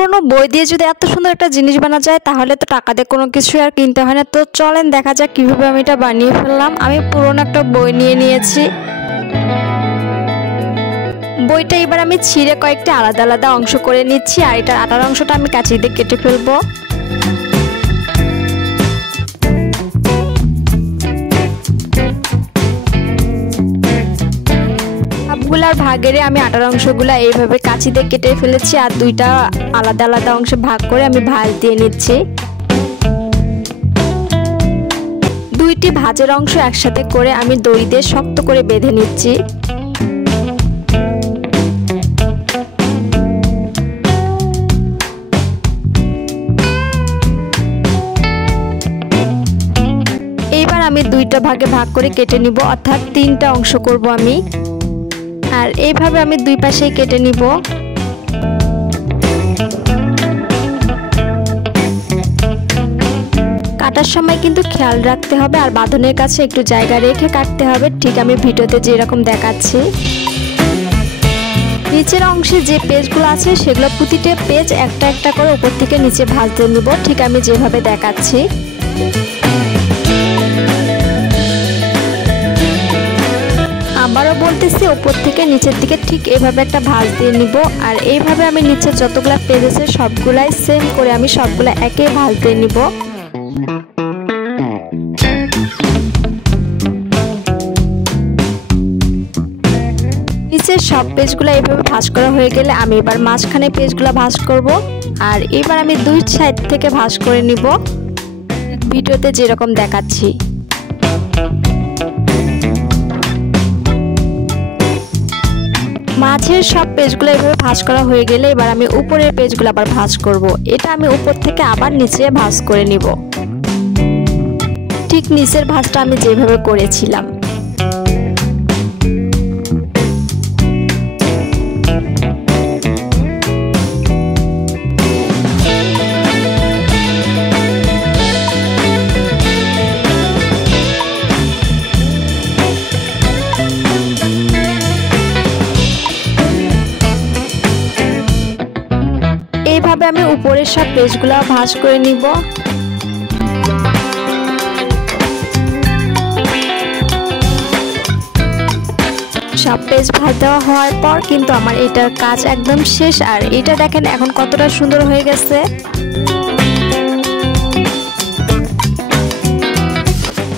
পুরনো বই দিয়ে যদি এত সুন্দর একটা জিনিস বানা যায় তাহলে তো টাকা দিয়ে কোনো কিছু আর কিনতে হয় না। তো চলেন দেখা যাক কিভাবে আমি এটা বানিয়ে ফেললাম। আমি পুরনো একটা বই নিয়ে নিয়েছি। বইটা এবার আমি ছিঁড়ে কয়েকটা আলাদা আলাদা অংশ করে নিচ্ছি, আর এটার আটার অংশটা আমি কাঁচি দিয়ে কেটে ফেলবো। সবগুলার ভাগেরে আমি আটার অংশগুলা এইভাবে কাঁচি দিয়ে কেটে ফেলেছি, আর দুইটা আলাদা আলাদা অংশে ভাগ করে আমি ভাঁজ দিয়ে নিচ্ছি। দুইটি ভাঁজের অংশ একসাথে করে আমি দড়ি দিয়ে শক্ত করে বেঁধে নিচ্ছি। এইবার আমি দুইটা ভাগে ভাগ করে কেটে নিব, অর্থাৎ তিনটা অংশ করব আমি। আর এইভাবে আমি দুই পাশেই কেটে নিব। কাটার সময় কিন্তু খেয়াল রাখতে হবে, আর বাঁধনের কাছে একটু জায়গা রেখে কাটতে হবে, ঠিক আমি ভিডিওতে যেরকম দেখাচ্ছি। নিচের অংশে যে পেজগুলো আছে সেগুলো প্রতিটা পেজ একটা একটা করে উপর থেকে নিচে ভাঁজ দিয়ে নিব, ঠিক আমি যেভাবে দেখাচ্ছি। আবারও বলতেছি, উপর থেকে নিচের দিকে ঠিক এইভাবে একটা ভাঁজ দিয়ে নিব। আর এইভাবে আমি নিচে যতগুলা পেজ আছে সবগুলাই সেম করে আমি সবগুলা একে ভাঁজ দিয়ে নিব। নিচের সব পেজগুলো এইভাবে ভাঁজ করা হয়ে গেলে আমি এবার মাঝখানে পেজগুলো ভাঁজ করব। আর এবার আমি দুই সাইড থেকে ভাঁজ করে নিব, ভিডিওতে যেরকম দেখাচ্ছি। মাঝের সব পেজগুলো এইভাবে ভাঁজ করা হয়ে গেলে এবার আমি উপরের পেজগুলো আবার ভাঁজ করব। এটা আমি উপর থেকে আবার নিচে ভাঁজ করে নিব, ঠিক নিচের ভাঁজটা আমি যেভাবে করেছিলাম। এইভাবে আমি উপরের সব পেজগুলো ভাঁজ করে নিব। সব পেজ ভাঁজ দেওয়া হওয়ার পর কিন্তু আমার এটার কাজ একদম শেষ। আর এটা দেখেন এখন কতটা সুন্দর হয়ে গেছে।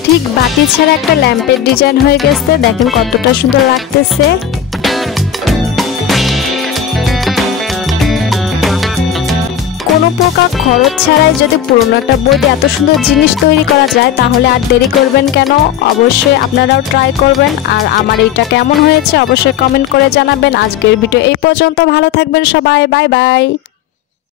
ঠিক বাতি ছাড়া একটা ল্যাম্পের ডিজাইন হয়ে গেছে, দেখেন কতটা সুন্দর লাগতেছে। কোনো প্রকার খরচ ছাড়াই যদি পুরনো একটা বই দিয়ে এত সুন্দর জিনিস তৈরি করা যায় তাহলে আর দেরি করবেন কেন, অবশ্যই আপনারাও ট্রাই করবেন। আর আমার এইটা কেমন হয়েছে অবশ্যই কমেন্ট করে জানাবেন। আজকের ভিডিও এই পর্যন্ত, ভালো থাকবেন সবাই, বাই বাই।